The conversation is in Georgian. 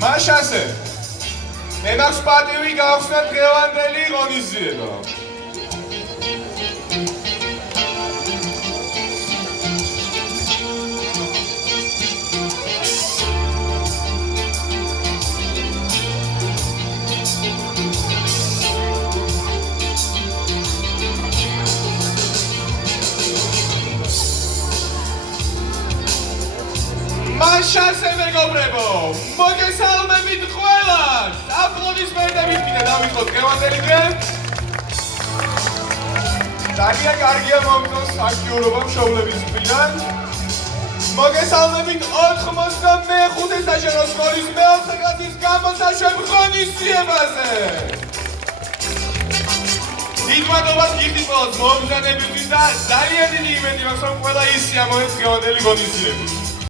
მაშასე მე მაქვს პატივი გავხსნათ დღევანდელი ღონისძიება. მაშასე მეგობრებო, მოგესალმებით ყველას! აპლოდისმენტებით კიდე დავიწყოთ დღევანდელი დღე. ძალიან კარგია მომწონს აქტიურობა მშობლების მხრიდან. მოგესალმებით 95 საჯარო სკოლის მეოთხე კლასის გამოსაშვებ ღონისძიებაზე. დიდ მადლობას გიხდით ყველას მომბრძანებისთვის და ძალიან დიდი იმედი მაქვს, რომ ყველა ისე ამოეც დღევანდელი ღონისძიებით.